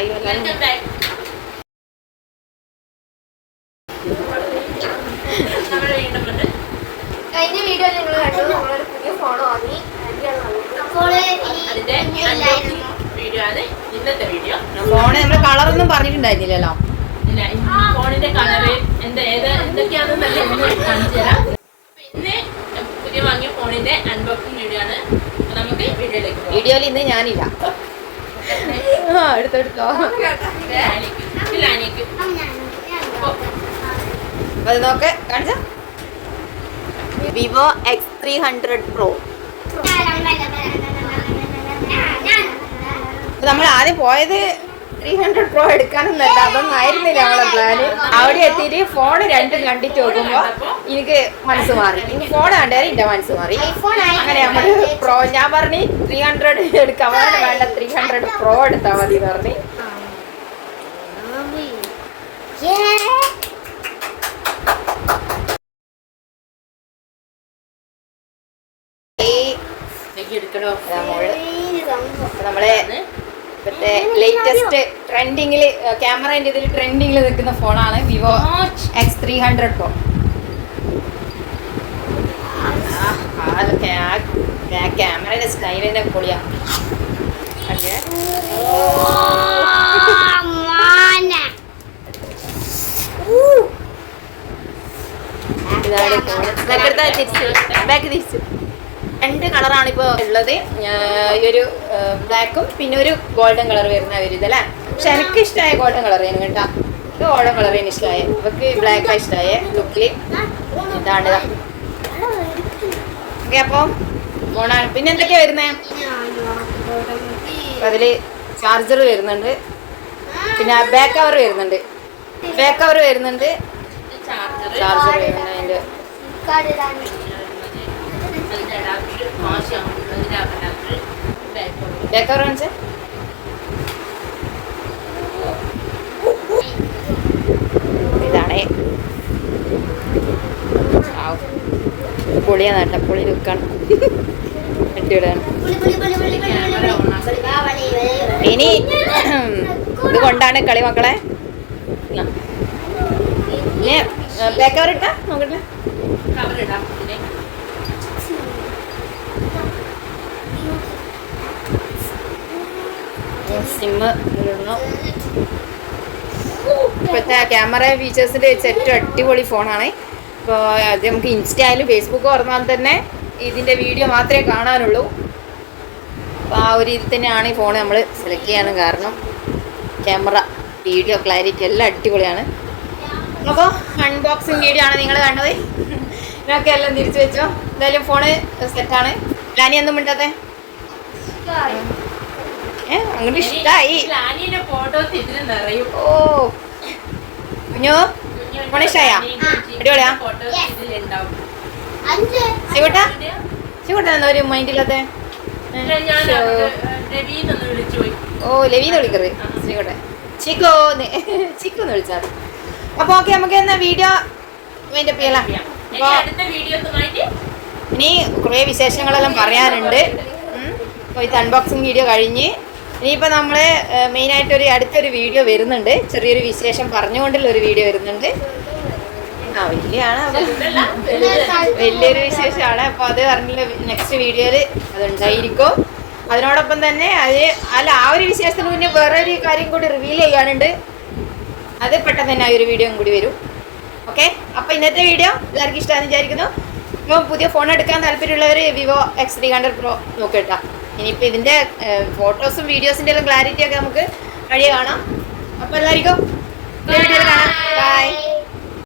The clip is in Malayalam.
ഹായ് കഴിഞ്ഞ വീഡിയോ നിങ്ങൾ കണ്ടു. നമ്മളൊരു പുതിയ ഫോൺ വാങ്ങി. ഫോണ് നമ്മള് കളറൊന്നും പറഞ്ഞിട്ടുണ്ടായിരുന്നില്ലല്ലോ. ഫോണിന്റെ കളറ് എന്തൊക്കെയാണെന്നല്ല കാണിച്ചു തരാം. പിന്നെ പുതിയ വാങ്ങിയ ഫോണിന്റെ അൺബോക്സിംഗ് വീഡിയോ ആണ്. നമുക്ക് വീഡിയോയിൽ ഇന്ന് ഞാനില്ല. എടുത്തോ അത് നോക്ക് കാണിച്ച വിവോ X300 Pro. നമ്മൾ ആദ്യം പോയത് 300 Pro എടുക്കാനൊന്നല്ല, അതൊന്നും ആയിരുന്നില്ല നമ്മളെ പ്ലാന്. അവിടെ എത്തിയിട്ട് ഫോൺ രണ്ടും കണ്ടിട്ട് നോക്കുമ്പോ എനിക്ക് മനസ്സ് മാറി. എനിക്ക് ഫോൺ കണ്ടാലും എന്റെ മനസ്സ് മാറി. അങ്ങനെ നമ്മള് പ്രോ ഞാൻ പറഞ്ഞു 300 എടുക്കാൻ വേണ്ട 300 Pro എടുത്താൽ മതി എന്ന് പറഞ്ഞു. നമ്മളെ മറ്റേ ലേറ്റസ്റ്റ് ട്രെൻഡിങ്ങിൽ ക്യാമറേന്റെ ഇതിൽ ട്രെൻഡിങ്ങിൽ നിൽക്കുന്ന ഫോണാണ് വിവോ X300 Pro. അതൊക്കെ ആ ക്യാമറയുടെ സ്റ്റൈലിന്റെ പൊളിയാ. രണ്ട് കളറാണ് ഇപ്പോൾ ഉള്ളത്. ഈ ഒരു ബ്ലാക്കും പിന്നെ ഒരു ഗോൾഡൻ കളർ വരുന്ന ഒരു ഇതല്ലേ. പക്ഷെ എനിക്ക് ഇഷ്ടമായ ഗോൾഡൻ കളർ ആണ് കേട്ടോ. ഇത് ഗോൾഡൻ കളർ ആണ് ഇഷ്ടമായ. ഇവർക്ക് ബ്ലാക്കാണ് ഇഷ്ടമായ ലുക്കിൽ. ഇതാണ് ഓക്കെ. അപ്പോൾ ഫോണാണ്. പിന്നെ എന്തൊക്കെയാ വരുന്നത്? അതിൽ ചാർജർ വരുന്നുണ്ട്, പിന്നെ ബാക്ക് കവർ വരുന്നുണ്ട്, ചാർജർ വരുന്നുണ്ട് അതിൻ്റെ ബാക്ക് കവർ കാണിച്ച്. ഇതാണ് പൊളിയാണ് കേട്ടോ. പൊളി ലുക്കാണ്. അടിപൊളിയാണ്. ഇനി ഇത് കൊണ്ടാണ് കളി മക്കളെ. ബാക്ക് കവർ ഇട്ടാ നോക്കട്ടെ. സിമ്മ് ഇടണം. ഇപ്പോഴത്തെ ക്യാമറ ഫീച്ചേഴ്സിൻ്റെ സെറ്റ് അടിപൊളി ഫോണാണ്. ഇപ്പോൾ അത് നമുക്ക് ഇൻസ്റ്റയിലും ഫേസ്ബുക്ക് തുറന്നാൽ തന്നെ ഇതിൻ്റെ വീഡിയോ മാത്രമേ കാണാനുള്ളൂ. അപ്പോൾ ആ ഒരു ഇതിൽ തന്നെയാണ് ഈ ഫോൺ നമ്മൾ സെലക്ട് ചെയ്യാനും കാരണം. ക്യാമറ, വീഡിയോ ക്ലാരിറ്റി എല്ലാം അടിപൊളിയാണ്. അപ്പോൾ അൺബോക്സിങ് വീഡിയോ ആണ് നിങ്ങൾ കണ്ടത്. ഇതിനൊക്കെ എല്ലാം തിരിച്ചു വെച്ചോ. എന്തായാലും ഫോണ് സെറ്റാണ്. ലാനി ഒന്നും മിണ്ടാത്തെ? അങ്ങനെ ഇഷ്ടായി. ഓ കുഞ്ഞോ ഫോൺ ഇഷ്ടായ? അടിപൊളിയാ. ശിവട്ടാ എന്താ ഒരു മൈൻഡില്ലാത്ത? ഓ ലവീന്ന് വിളിക്കരുത്. ശ്രീകോട്ടെ ചിക്കോന്ന് വിളിച്ചാൽ മതി. അപ്പോൾ ഓക്കെ, നമുക്ക് എന്നാ വീഡിയോ അതിൻ്റെ പേല. ഇനി കുറേ വിശേഷങ്ങളെല്ലാം പറയാനുണ്ട്. അപ്പോൾ ഇത് അൺബോക്സിങ് വീഡിയോ കഴിഞ്ഞ് ഇനിയിപ്പോൾ നമ്മൾ മെയിനായിട്ടൊരു അടുത്തൊരു വീഡിയോ വരുന്നുണ്ട്. ചെറിയൊരു വിശേഷം പറഞ്ഞുകൊണ്ടുള്ള ഒരു വീഡിയോ വരുന്നുണ്ട്. വലിയൊരു വിശേഷമാണ്. അപ്പോൾ അത് പറഞ്ഞില്ല നെക്സ്റ്റ് വീഡിയോയിൽ അതുണ്ടായിരിക്കും. അതിനോടൊപ്പം തന്നെ ആ ഒരു വിശേഷത്തിന് മുന്നേ വേറൊരു കാര്യം കൂടി റിവീൽ ചെയ്യാനുണ്ട്. അത് പെട്ടെന്ന് തന്നെ ആ ഒരു വീഡിയോ കൂടി വരും. ഓക്കെ, അപ്പോൾ ഇന്നത്തെ വീഡിയോ എല്ലാവർക്കും ഇഷ്ടമാണെന്ന് വിചാരിക്കുന്നു. ഇപ്പോൾ പുതിയ ഫോൺ എടുക്കാൻ താല്പര്യമുള്ളവർ വിവോ X300 Pro നോക്കിട്ടാ. ഇനിയിപ്പോൾ ഇതിൻ്റെ ഫോട്ടോസും വീഡിയോസിൻ്റെ എല്ലാം ക്ലാരിറ്റി ഒക്കെ നമുക്ക് വഴിയെ കാണാം. അപ്പോൾ എല്ലാവർക്കും വീഡിയോയിൽ കാണാം. ബൈ.